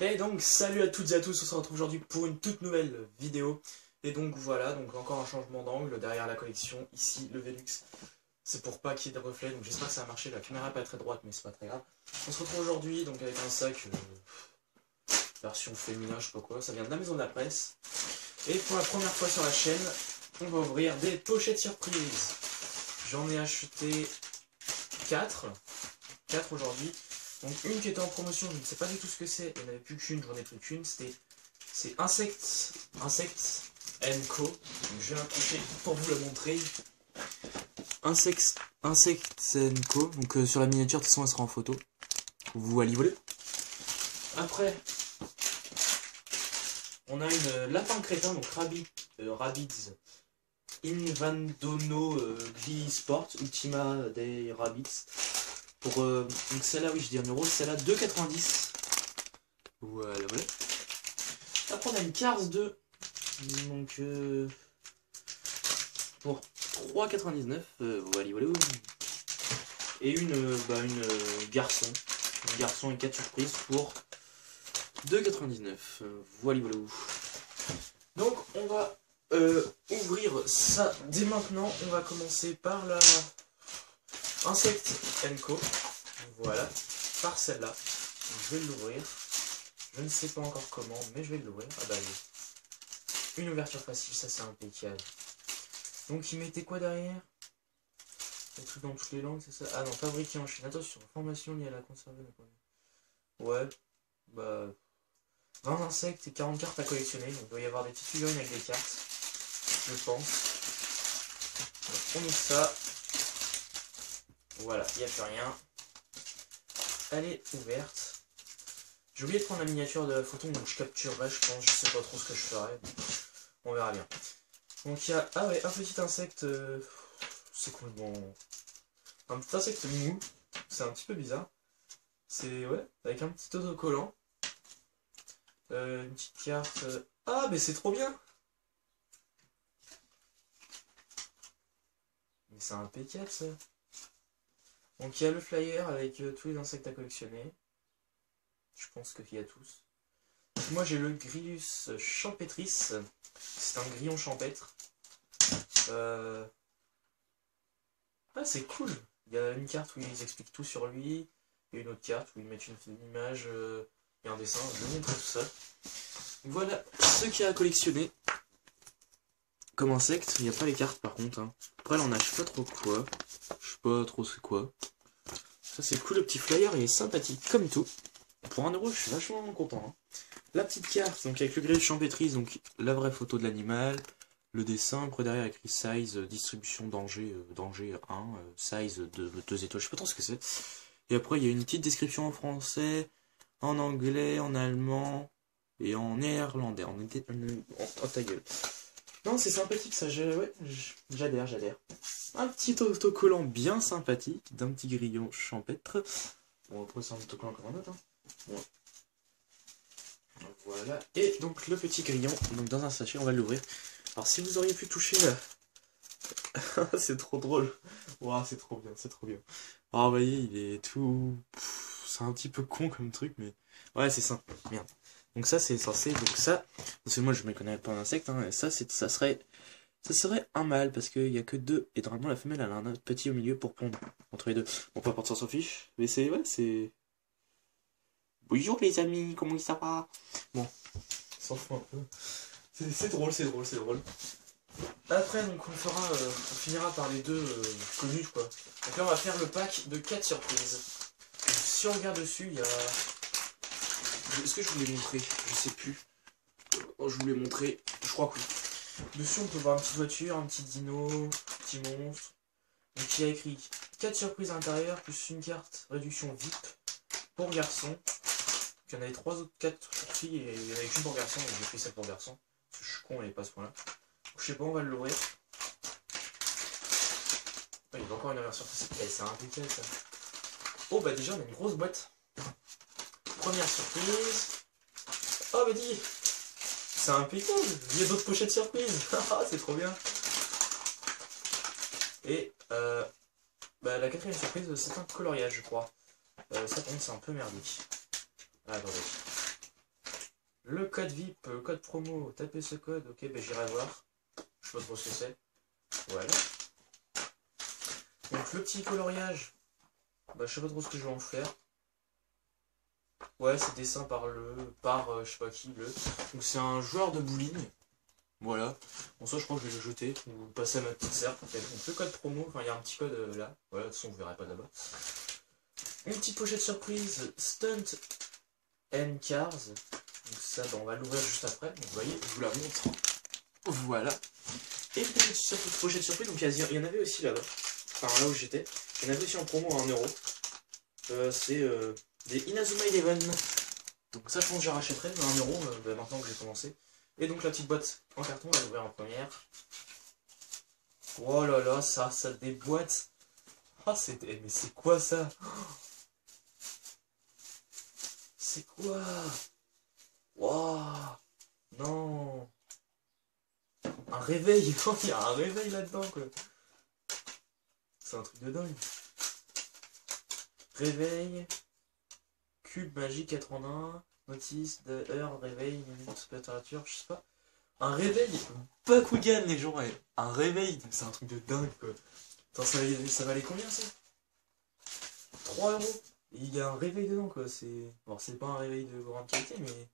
Et donc salut à toutes et à tous, on se retrouve aujourd'hui pour une toute nouvelle vidéo. Et donc voilà, donc encore un changement d'angle derrière la collection, ici le Velux. C'est pour pas qu'il y ait de reflets, donc j'espère que ça a marché, la caméra est pas très droite mais c'est pas très grave. On se retrouve aujourd'hui donc avec un sac version féminin, je sais pas quoi, ça vient de la maison de la presse. Et pour la première fois sur la chaîne, on va ouvrir des pochettes surprises. J'en ai acheté 4 aujourd'hui. Donc une qui était en promotion, je ne sais pas du tout ce que c'est, il n'y en avait plus qu'une, j'en ai pris qu'une, c'est Insect Co. Donc, je vais l'approcher pour vous la montrer. Insect Co. Donc sur la miniature, de toute façon elle sera en photo. Vous allez voler. Après, on a une lapin crétin, donc Rabbids Invandono Glee Sport Ultima des Rabbids. Pour donc celle-là, oui, je dis 1 euro, celle-là 2,90. Voilà, voilà. Après, on a une Cars 2. Donc, pour 3,99. Voilà, voilà. Et une garçon. Un garçon et 4 surprises pour 2,99. Voilà, voilà. Donc, on va ouvrir ça dès maintenant. On va commencer par la Insect Co. Voilà, par celle-là. Je vais l'ouvrir. Je ne sais pas encore comment, mais je vais l'ouvrir. Ah bah oui. Une ouverture facile, ça c'est impeccable. Donc il mettait quoi derrière? Des trucs dans toutes les langues, c'est ça? Ah non, fabriqué en Chine. Attention, information liée à la conservation. Ouais, bah 20 insectes et 40 cartes à collectionner. Donc il doit y avoir des petites figurines avec des cartes. Je pense. Donc, on ouvre ça. Voilà, il n'y a plus rien. Elle est ouverte. J'ai oublié de prendre la miniature de la photo, donc je capturerai, je pense. Je sais pas trop ce que je ferai. On verra bien. Donc il y a ah ouais, un petit insecte. C'est complètement. Un petit insecte mou. C'est un petit peu bizarre. C'est ouais, avec un petit autocollant. Une petite carte. Ah, mais c'est trop bien! Mais c'est impeccable ça. Donc il y a le flyer avec tous les insectes à collectionner. Je pense qu'il y a tous. Donc, moi j'ai le Grillus champetris. C'est un grillon champêtre. Ah, c'est cool! Il y a une carte où ils expliquent tout sur lui. Et une autre carte où ils mettent une image et un dessin. Je vais vous montrer tout ça. Voilà ce qu'il y a à collectionner. Comme insecte, il n'y a pas les cartes par contre. Hein. Après là on a je sais pas trop quoi. Je sais pas trop c'est quoi. Ça c'est cool, le petit flyer il est sympathique comme tout. Pour 1 euro je suis vachement content. Hein. La petite carte, donc avec le grille champêtre, donc la vraie photo de l'animal. Le dessin, après derrière écrit size, distribution danger, danger 1, size de 2 étoiles, je sais pas trop ce que c'est. Et après il y a une petite description en français, en anglais, en allemand et en néerlandais. En ta gueule. Non, c'est sympathique ça, ouais, j'adhère. Un petit autocollant bien sympathique, d'un petit grillon champêtre. Bon, après c'est un autocollant comme un autre. Hein. Bon. Voilà, et donc le petit grillon, donc dans un sachet, on va l'ouvrir. Alors si vous auriez pu toucher là, c'est trop drôle. Waouh, c'est trop bien, c'est trop bien. Alors vous voyez, il est tout... C'est un petit peu con comme truc, mais... Ouais, c'est simple, merde. Donc ça, c'est censé... Donc ça, parce que moi, je ne me connais pas en insecte, hein, et ça serait un mâle, parce qu'il n'y a que 2. Et normalement, la femelle, elle a un petit au milieu pour pondre entre les deux. Bon, peu importe, ça s'en fiche. Mais c'est... Ouais, c'est... Bonjour les amis, comment ça va? Bon, s'en fout un peu. C'est drôle. Après, donc on finira par les deux connus, quoi. Donc là, on va faire le pack de 4 surprises. Donc, si on regarde dessus, il y a... Est-ce que je vous l'ai montré? Je sais plus. Oh, je vous l'ai montré, je crois que oui. Dessus, on peut voir une petite voiture, un petit dino, un petit monstre. Donc il y a écrit 4 surprises à l'intérieur, plus une carte réduction VIP pour garçon. Il y en avait 3 autres 4 pour filles et il y en avait qu'une pour garçon, donc j'ai pris celle pour garçon. Parce que je suis con, elle est pas à ce point-là. Je sais pas, on va l'ouvrir. Oh, il y a encore une version. C'est impeccable ça. Oh bah déjà on a une grosse boîte. Première surprise. Oh bah dis, c'est impeccable. Il y a d'autres pochettes surprises. C'est trop bien. Et bah, la 4ème surprise c'est un coloriage je crois. Ça par contre c'est un peu merdique. Ah, attendez. Le code VIP, le code promo, tapez ce code, ok, ben j'irai voir. Je sais pas trop ce que c'est. Voilà. Donc le petit coloriage, bah je sais pas trop ce que je vais en faire. Ouais, c'est dessin par je sais pas qui, le. Donc c'est un joueur de bowling. Voilà. Bon ça je crois que je vais le jeter ou passer à ma petite sœur. Donc le code promo, enfin il y a un petit code là. Voilà, de toute façon vous verrez pas là-bas. Une petite pochette surprise, Stunt and Cars. Donc ça, bah, on va l'ouvrir juste après. Donc vous voyez, je vous la montre. Voilà. Et une petite pochette surprise, donc il y en avait aussi là-bas. Enfin là où j'étais. Il y en avait aussi en promo à 1€. C'est des Inazuma Eleven. Donc ça je pense que je rachèterai à 1€, bah, maintenant que j'ai commencé. Et donc la petite boîte en carton, on va l'ouvrir en première. Oh là là, ça déboîte. Ah mais c'est quoi ça? C'est quoi? Waouh! Non! Un réveil! Il y a un réveil là-dedans quoi! C'est un truc de dingue! Réveil, cube magique 4 en 1, notice de heure, réveil, minute, température, je sais pas. Un réveil, Bakugan les gens, un réveil, c'est un truc de dingue quoi. Attends, ça valait combien ça? 3€. Et il y a un réveil dedans quoi, c'est. Bon, c'est pas un réveil de grande qualité, mais.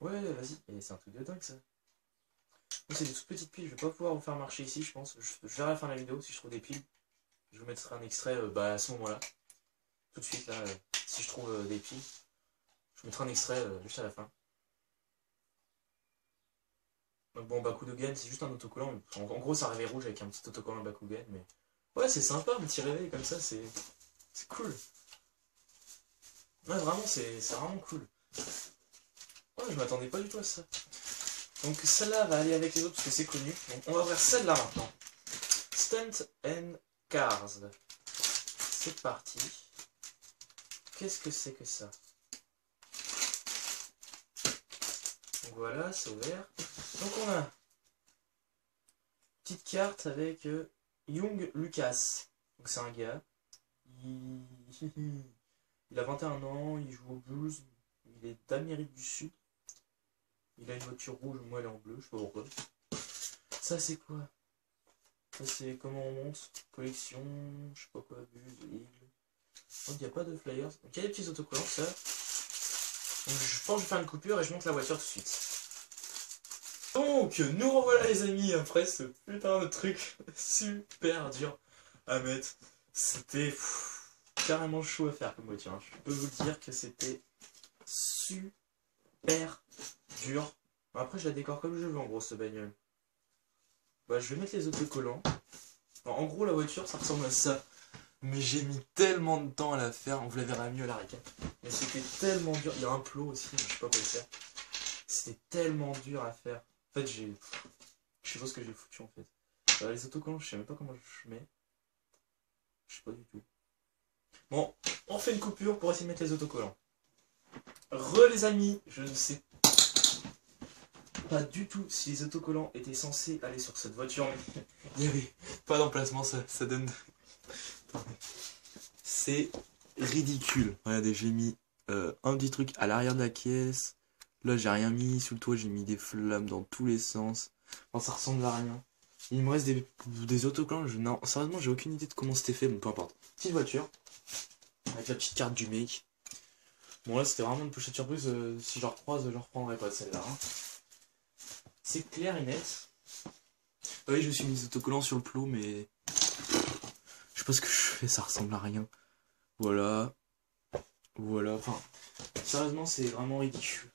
Ouais, vas-y, et c'est un truc de dingue ça. C'est des toutes petites piles, je vais pas pouvoir vous faire marcher ici, je pense. Je verrai à la fin de la vidéo si je trouve des piles. Je vous mettrai un extrait à ce moment-là. Tout de suite là, si je trouve des piles. Je vous mettrai un extrait juste à la fin. Donc bon, Bakugan, c'est juste un autocollant. En gros, c'est un réveil rouge avec un petit autocollant Bakugan. Mais ouais, c'est sympa, un petit réveil comme ça, c'est cool. Ouais, vraiment, c'est vraiment cool. Ouais, je m'attendais pas du tout à ça. Donc celle-là va aller avec les autres parce que c'est connu. Donc on va ouvrir celle-là maintenant. Stunt and Cars. C'est parti. Qu'est-ce que c'est que ça? Donc voilà, c'est ouvert. Donc on a une petite carte avec Young Lucas. Donc c'est un gars. Il a 21 ans, il joue au blues. Il est d'Amérique du Sud. Il a une voiture rouge, moi elle est en bleu, je sais pas pourquoi. Ça c'est quoi? Ça c'est comment on monte? Collection, je sais pas quoi, buse, île. Donc il n'y a pas de flyers. Donc il y a des petits autocollants, ça. Donc je pense que je vais faire une coupure et je monte la voiture tout de suite. Donc nous revoilà les amis après ce putain de truc super dur à mettre. C'était carrément chaud à faire comme voiture. Je peux vous dire que c'était super dur. Après je la décore comme je veux en gros cette bagnole. Bah je vais mettre les autocollants. Alors, en gros la voiture ça ressemble à ça. Mais j'ai mis tellement de temps à la faire, vous la verrez mieux à la récap. Mais c'était tellement dur, il y a un plot aussi, je sais pas quoi le faire. C'était tellement dur à faire. En fait je sais pas ce que j'ai foutu en fait. Les autocollants je sais même pas comment je mets. Je sais pas du tout. Bon, on fait une coupure pour essayer de mettre les autocollants. Les amis, je ne sais pas du tout si les autocollants étaient censés aller sur cette voiture. Il n'y avait pas d'emplacement, ça donne... C'est ridicule. Regardez, j'ai mis un petit truc à l'arrière de la caisse. Là, j'ai rien mis. Sous le toit, j'ai mis des flammes dans tous les sens. Enfin, ça ressemble à rien. Il me reste des autocollants. Non, sérieusement, j'ai aucune idée de comment c'était fait. Bon, peu importe. Petite voiture. Avec la petite carte du mec. Bon, là, c'était vraiment une pochette surprise. Si je recroise, je reprendrai pas de celle-là. Hein. C'est clair et net. Oui, je me suis mis des autocollants sur le plot, mais... Je sais pas ce que je fais, ça ressemble à rien. Voilà. Voilà, enfin, sérieusement, c'est vraiment ridicule.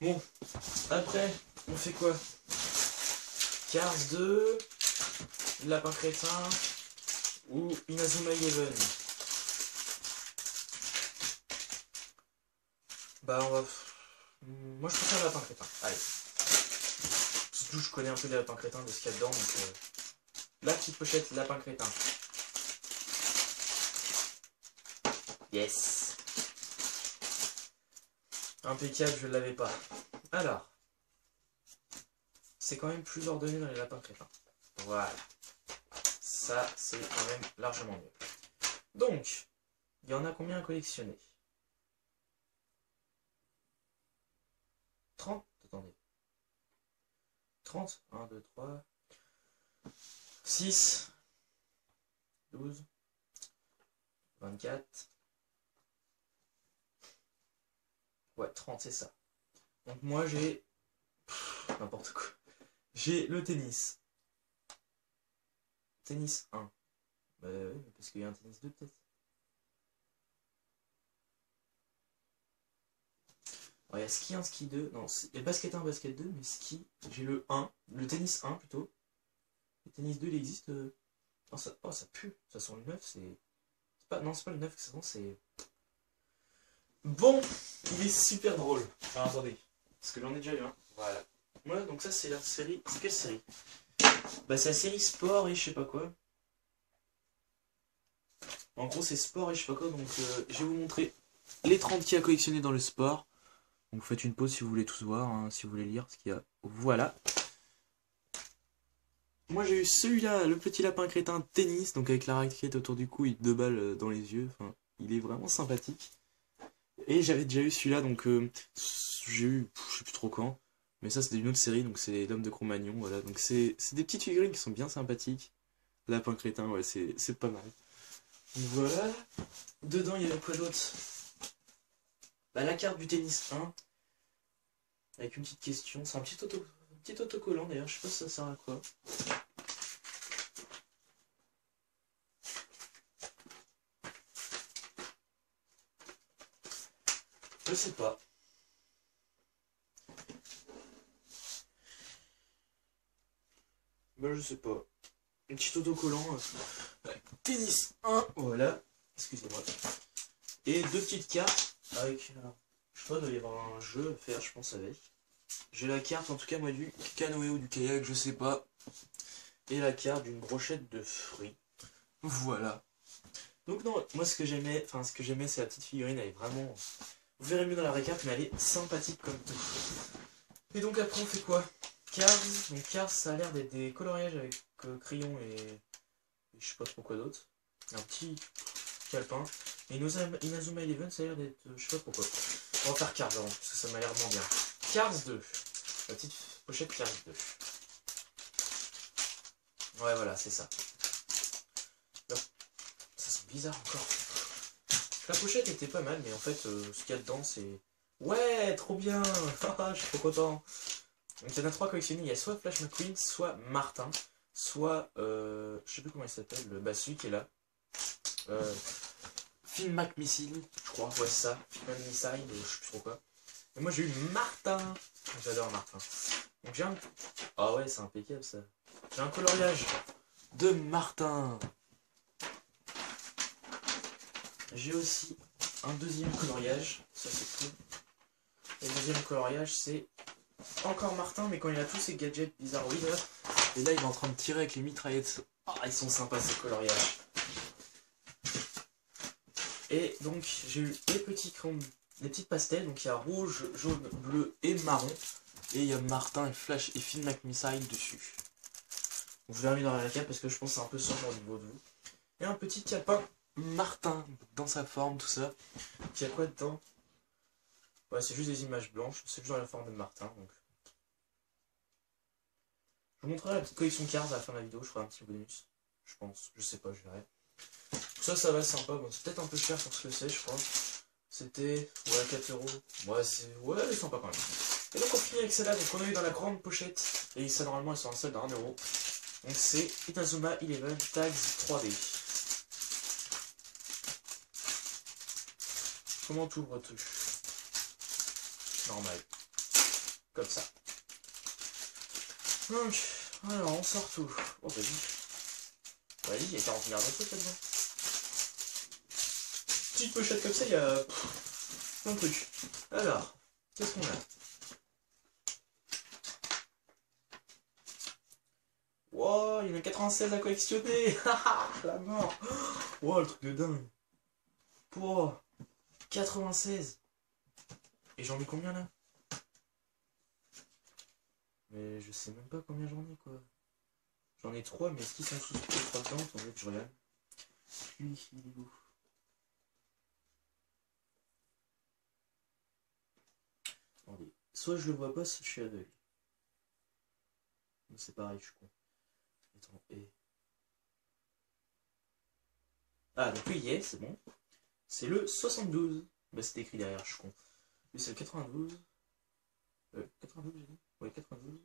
Bon, après, on fait quoi? Cars 2, Lapin Crétin ou Inazuma Eleven? Bah, on va... Moi, je préfère Lapin Crétin. Allez. Surtout, je connais un peu les Lapins Crétins de ce qu'il y a dedans, donc... La petite pochette Lapin Crétin. Yes. Impeccable, je ne l'avais pas. Alors. C'est quand même plus ordonné dans les lapins crétins. Voilà. Ça, c'est quand même largement mieux. Donc, il y en a combien à collectionner? Attendez. 30. 1, 2, 3. 6. 12. 24. Ouais, 30, c'est ça. Donc moi j'ai... N'importe quoi. J'ai le tennis. Tennis 1. Bah oui, parce qu'il y a un tennis 2 peut-être. Alors, il y a ski 1, ski 2. Non, il y a basket 1, basket 2, mais ski, j'ai le 1. Le tennis 1 plutôt. Le tennis 2, il existe. Oh, ça pue. Ça sent le 9, c'est. Pas... Non, c'est pas le 9 que ça sent, c'est. Bon, il est super drôle. Alors attendez, parce que j'en ai déjà eu un. Voilà. Voilà, donc ça c'est la série. C'est quelle série? Bah c'est la série sport et je sais pas quoi. En gros c'est sport et je sais pas quoi, donc je vais vous montrer les 30 qu'il y a collectionnés dans le sport. Donc vous faites une pause si vous voulez tous voir, hein, si vous voulez lire ce qu'il y a. Voilà. Moi j'ai eu celui-là, le petit lapin crétin tennis, donc avec la raquette autour du cou et 2 balles dans les yeux. Enfin, il est vraiment sympathique. Et j'avais déjà eu celui-là, donc j'ai eu, je sais plus trop quand. Mais ça c'était une autre série, donc c'est l'homme de Cro-Magnon, voilà. Donc c'est des petites figurines qui sont bien sympathiques. Lapin crétin, ouais, c'est pas mal. Donc voilà. Dedans il y avait quoi d'autre? Bah la carte du tennis 1. Avec une petite question. C'est un petit autocollant d'ailleurs, je sais pas si ça sert à quoi. Je sais pas. Bah je sais pas. Un petit autocollant. Tennis 1, voilà. Excusez-moi. Et 2 petites cartes avec. Je sais pas, il doit y avoir un jeu à faire, je pense, avec. J'ai la carte, en tout cas, moi, du canoë ou du kayak, je sais pas. Et la carte d'une brochette de fruits. Voilà. Donc, non, moi, ce que j'aimais, c'est la petite figurine, elle est vraiment. Vous verrez mieux dans la récap, mais elle est sympathique comme tout. Et donc, après, on fait quoi? Cars. Donc, Cars, ça a l'air d'être des coloriages avec crayon et je sais pas trop quoi d'autre. Un petit calepin. Et Inazuma Eleven, ça a l'air d'être. Je sais pas pourquoi. On va faire Cars avant, parce que ça m'a l'air de bien. Cars 2. La petite pochette Cars 2. Ouais, voilà, c'est ça. Hop. Ça sent bizarre encore. La pochette était pas mal, mais en fait, ce qu'il y a dedans, c'est. Ouais, trop bien. Je suis trop content. Donc, il y en a 3 collectionnés. Il y a soit Flash McQueen, soit Martin, soit. Je sais plus comment il s'appelle. Bah, celui qui est là. Finn McMissile, je crois, ouais c'est ça, Finn McMissile, je sais plus trop quoi. Et moi j'ai eu Martin, j'adore Martin. Donc j'ai un... Ah ouais c'est impeccable ça. J'ai un coloriage de Martin. J'ai aussi un deuxième coloriage, ça c'est cool. Et le deuxième coloriage c'est encore Martin, mais quand il a tous ses gadgets bizarroïdes. Et là il est en train de tirer avec les mitraillettes. Ah ils sont sympas ces coloriages. Et donc j'ai eu les petits crayons, les petites pastels, donc il y a rouge, jaune, bleu et marron. Et il y a Martin et Flash et Finn McMissile dessus. Donc je vais remettre dans la récap parce que je pense que c'est un peu sombre au niveau de vous. Et un petit capin Martin dans sa forme, tout ça. Il y a quoi dedans? Ouais, c'est juste des images blanches, c'est juste dans la forme de Martin. Donc. Je vous montrerai la petite collection Cars à la fin de la vidéo, je ferai un petit bonus. Je pense, je sais pas, je verrai. Tout ça, ça va sympa. Bon, c'est peut-être un peu cher pour ce que c'est, je crois. C'était, ouais, 4 euros. Ouais, c'est sympa quand même. Et donc, on finit avec celle-là. Donc, on a eu dans la grande pochette. Et ça, normalement, elles sont en solde à 1 euro. Donc, c'est Inazuma Eleven Tags 3D. Comment t'ouvres tout? Normal. Comme ça. Donc, alors, on sort tout. Oh, vas-y. Vas-y, il y a 40 milliards de trucs là-dedans. Petite pochette comme ça, il y a plein de trucs. Alors, qu'est-ce qu'on a? Wow, il y en a 96 à collectionner. La mort. Wow, le truc de dingue. Wow, 96. Et j'en ai combien là? Mais je sais même pas combien j'en ai quoi. J'en ai 3, mais est-ce qu'ils sont tous les 3 dedans? Attendez que je regarde. Lui, il est où? Attendez, soit je le vois pas, soit je suis aveugle. C'est pareil, je suis con. Attends, Ah, donc oui, c'est bon. C'est le 72. Bah, c'est écrit derrière, je suis con. Lui, c'est le 92. 92, j'ai dit. Ouais, 92.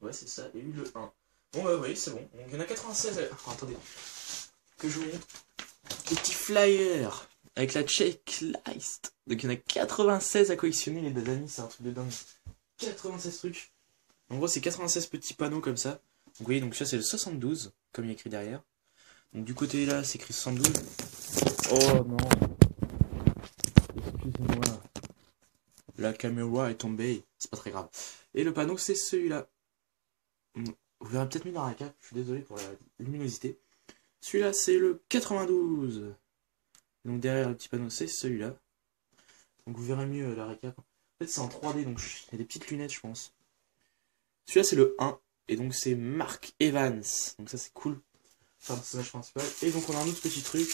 Ouais, c'est ça. Et lui, le 1. Bon, bah oui, c'est bon. Donc, il y en a 96. Oh, attendez. Que je vous montre. Le petit flyer. Avec la checklist. Donc, il y en a 96 à collectionner, les deux amis. C'est un truc de dingue. 96 trucs. En gros, c'est 96 petits panneaux comme ça. Donc, vous voyez, donc ça, c'est le 72, comme il y a écrit derrière. Donc, du côté là, c'est écrit 72. Oh non. Excusez-moi. La caméra est tombée. C'est pas très grave. Et le panneau, c'est celui-là. Vous verrez peut-être mieux dans la récap. Je suis désolé pour la luminosité. Celui-là, c'est le 92. Donc derrière le petit panneau, c'est celui-là. Donc vous verrez mieux la récap. En fait, c'est en 3D, donc il y a des petites lunettes, je pense. Celui-là, c'est le 1. Et donc c'est Mark Evans. Donc ça, c'est cool. Enfin, le personnage principal. Et donc on a un autre petit truc.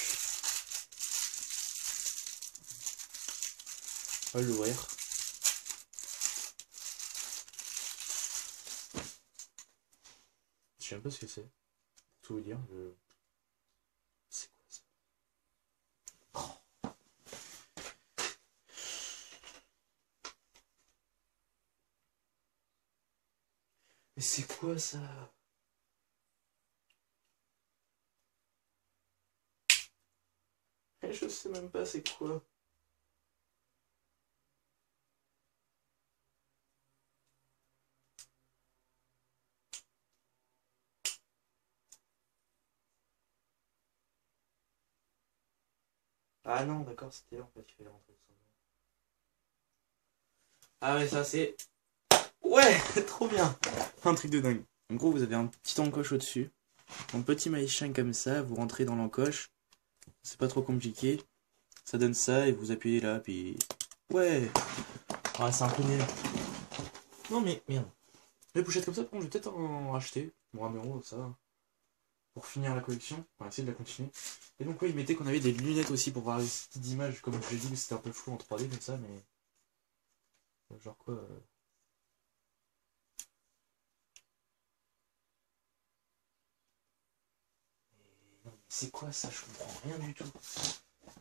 On va l'ouvrir. Je sais même pas ce que c'est. Pour tout vous dire, c'est quoi ça? Oh. Mais c'est quoi ça? Je sais même pas c'est quoi. Ah non, d'accord, c'était là en fait, il fallait rentrer ça. Ah ouais, ça c'est... Ouais, trop bien. Un truc de dingue. En gros, vous avez un petit encoche au-dessus. Un petit machin comme ça, vous rentrez dans l'encoche. C'est pas trop compliqué. Ça donne ça et vous appuyez là, puis... Ouais. Ah, c'est un peu nul. Non mais, merde. Les pochettes comme ça, bon, je vais peut-être en racheter. Bon, un euro, ça va. Pour finir la collection. On va essayer de la continuer. Et donc, oui, il mettait qu'on avait des lunettes aussi pour voir les petites images. Comme je l'ai dit, c'était un peu flou en 3D comme ça, mais... Genre quoi C'est quoi ça? Je comprends rien du tout.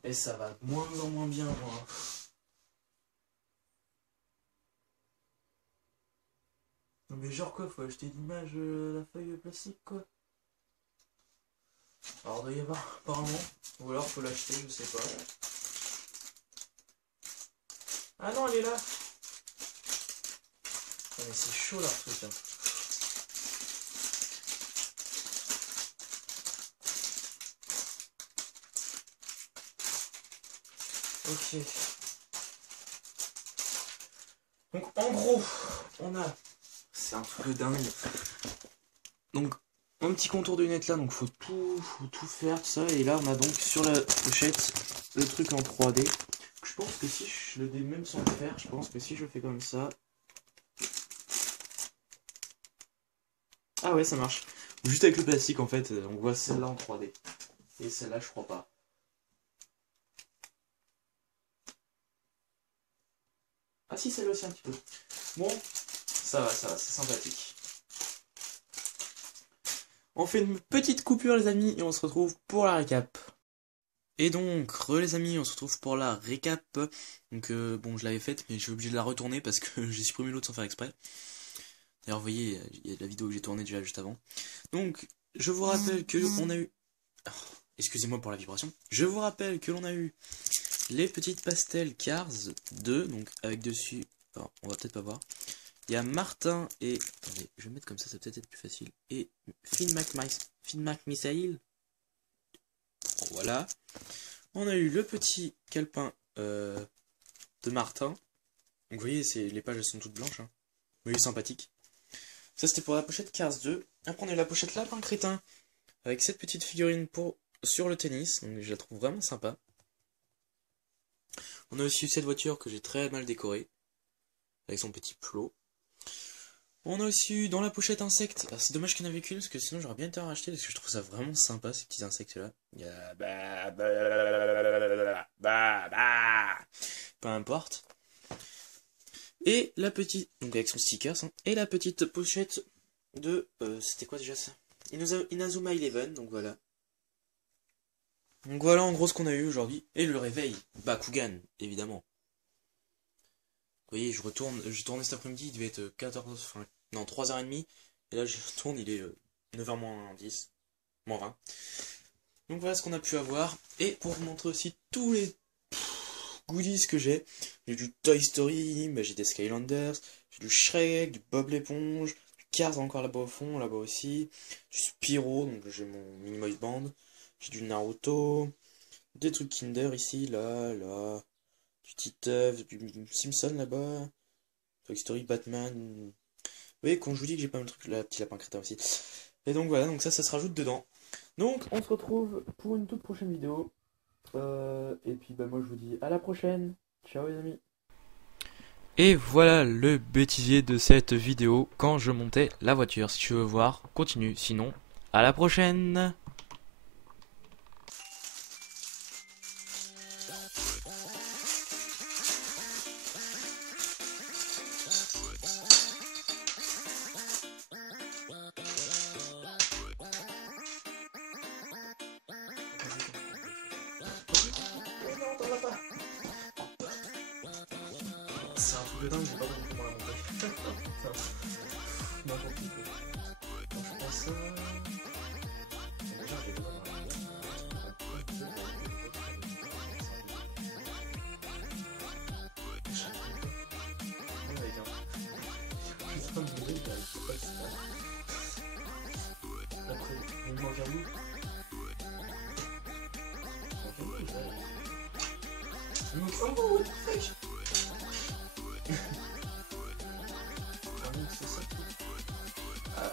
Et ça va de moins en moins bien, moi. Non mais genre quoi, faut acheter l'image, la feuille plastique quoi. Alors doit y avoir apparemment. Ou alors faut l'acheter, je sais pas. Ah non, elle est là. Ah, mais c'est chaud là, truc. Hein. Ok. Donc en gros, on a... C'est un truc de dingue. Donc un petit contour de lunettes là, donc faut tout faire, tout ça. Et là on a donc sur la pochette le truc en 3D. Je pense que si je le dis même sans le faire, je pense que si je fais comme ça... Ah ouais, ça marche. Juste avec le plastique en fait, on voit celle-là en 3D. Et celle-là je crois pas. Ah si, celle-là aussi un petit peu. Bon, ça va, c'est sympathique. On fait une petite coupure les amis et on se retrouve pour la récap. Et donc, les amis, on se retrouve pour la récap. Donc bon, je l'avais faite mais je suis obligé de la retourner parce que j'ai supprimé l'autre sans faire exprès. D'ailleurs, vous voyez, il y a la vidéo que j'ai tournée déjà juste avant. Donc, je vous rappelle que on a eu... Oh, excusez-moi pour la vibration. Je vous rappelle que l'on a eu les petites pastels Cars 2, donc avec dessus... Enfin, on va peut-être pas voir. Il y a Martin et... Attendez, je vais mettre comme ça va peut-être être plus facile. Et Finn McMisail. Voilà. On a eu le petit calepin de Martin. Donc vous voyez, les pages elles sont toutes blanches. Hein. Vous voyez, sympathique. Ça c'était pour la pochette Cars 2. Après on a eu la pochette Lapin Crétin. Avec cette petite figurine sur le tennis. Donc je la trouve vraiment sympa. On a aussi eu cette voiture que j'ai très mal décorée. Avec son petit plot. On a aussi eu dans la pochette insectes. C'est dommage qu'il n'y en avait qu'une parce que sinon j'aurais bien été en racheter parce que je trouve ça vraiment sympa ces petits insectes là. Peu importe. Et la petite, donc avec son sticker, hein, et la petite pochette de, c'était quoi déjà ça? Inazuma Eleven, donc voilà. Donc voilà en gros ce qu'on a eu aujourd'hui. Et le réveil, Bakugan, évidemment. Vous voyez, je tournais cet après-midi, il devait être 14, enfin, non, 3h30. Et là, je retourne, il est 9h moins 10, moins 20. Donc voilà ce qu'on a pu avoir. Et pour vous montrer aussi tous les goodies que j'ai du Toy Story, bah, j'ai des Skylanders, j'ai du Shrek, du Bob l'éponge, du Cars encore là-bas au fond, là-bas aussi, du Spyro, donc j'ai mon Minimoys Band, j'ai du Naruto, des trucs Kinder ici, là, du Titeuf, du Simpson là-bas, Toy Story, Batman. Vous voyez, quand je vous dis que j'ai pas mal de trucs, là, petit lapin crétin aussi. Et donc voilà, donc ça se rajoute dedans. Donc on se retrouve pour une toute prochaine vidéo. Et puis bah moi je vous dis à la prochaine. Ciao les amis. Et voilà le bêtisier de cette vidéo quand je montais la voiture. Si tu veux voir, continue. Sinon, à la prochaine! Non, t'en vas pas. C'est un truc de dingue, j'ai pas compris comment la monter. N'importe quoi. Donc je pense ça. Déjà j'ai le putain de bruit, j'arrive pas à se faire. Après, il m'en vient où? Il m'en vient où? C'est ça. Ah,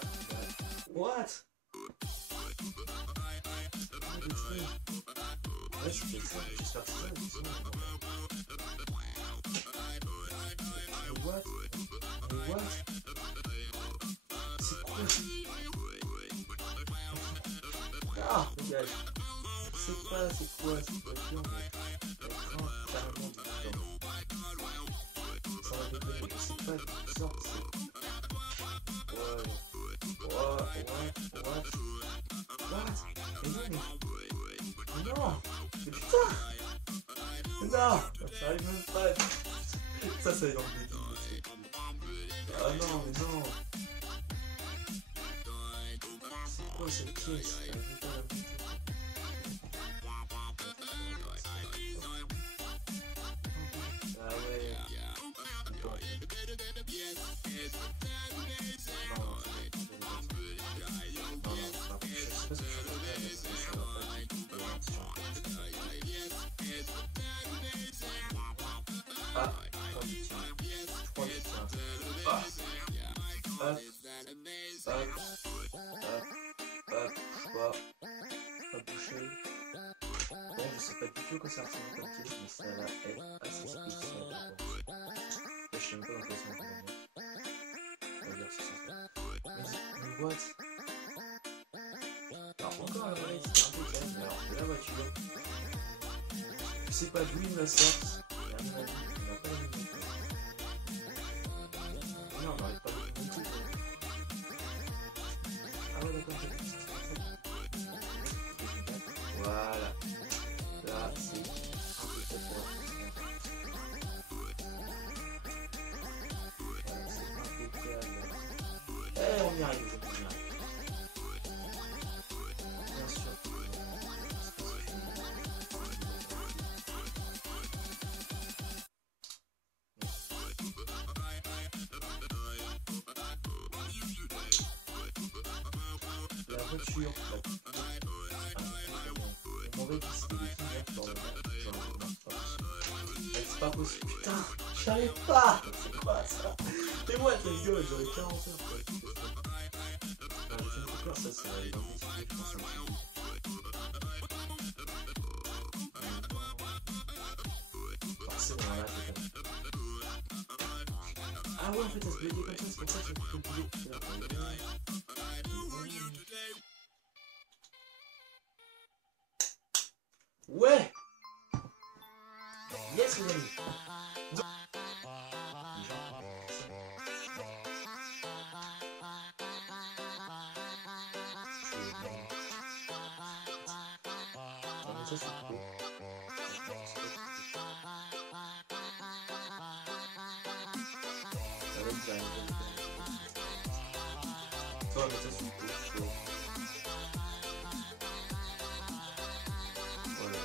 what? Ouais, c'était ça, j'espère que c'est ça, mais sinon, mais what? Mais what? C'est quoi? Ah, regarde. C'est pas, c'est quoi cette voiture? Mais carrément différent. Ça va déconner, je sais pas d'où sort, c'est... Ouais. What? Mais non, mais non! Mais putain! Non! Ça arrive même pas! Ça est dans le détail. Ah non, mais non! C'est quoi cette pièce? J'arrive pas à la monter. Ah ouais! Bon. Ah, je crois que c'est un truc. Ah, hop, pas boucher. Bon, je sais pas du tout quoi ça ressemble comme pièce, mais ça va être assez spécial. Là, je sais même pas dans quel sens on va mettre. On va dire que c'est ça. Mais what? Alors, encore la volée, c'est un peu calme, mais alors, la voiture, je sais pas d'où il me la sortent, mais à mon avis, il n'a pas la même méthode. Non, on n'arrête pas de monter. Ah ouais, d'accord, voilà. Là, c'est un peu trop pour voilà, c'est impeccable. Eh, on y arrive, les amis, on y arrive. Bien sûr. La voiture, on m'aurait dit que c'était des Kinder dans le monde. C'est pas possible. Putain, j'arrive pas. C'est quoi ça? Et moi, ta gueule, j'aurais 40 heures pour écouter ça. Non, j'ai fait une coupure, ça, c'est la identité, je pense. C'est bon, là, c'est bon. Ah ouais, en fait, ça se blédait comme ça, c'est pour ça que ça coupait le poulet. Ouais! Yes, les amis! mais ça, c'est cool. Ça va être bien. Toi, mais ça, c'est cool. Voilà.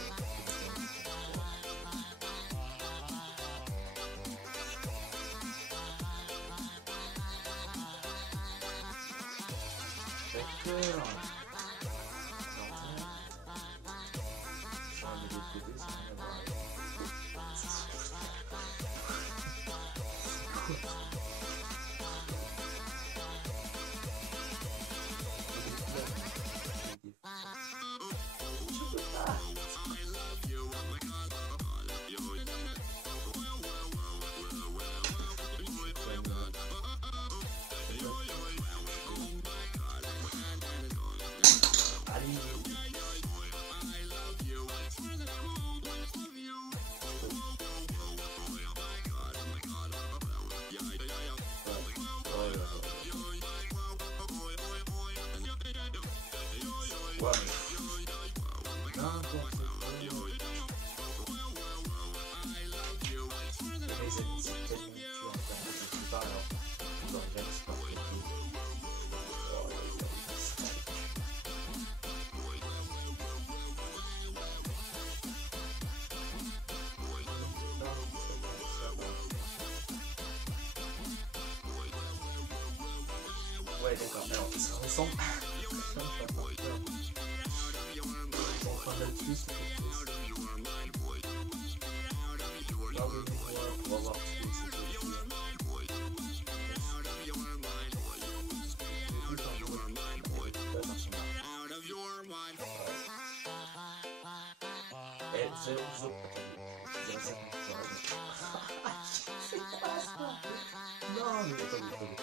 D'accord. Sur un milieu de côté, ça n'a rien à voir avec. Ouais, n'importe quoi. Les amis, c'est tellement dur en termes de quelque part, alors dans le même sport que tout. Ouais, d'accord, alors ça ressemble. Enfin, là-dessus, c'est quelque chose. Pardonnez-moi pour avoir tué cette voiture. Eh, vous savez, attendez, je dirais ça quand tu c'est quoi ça? Non, mais attendez.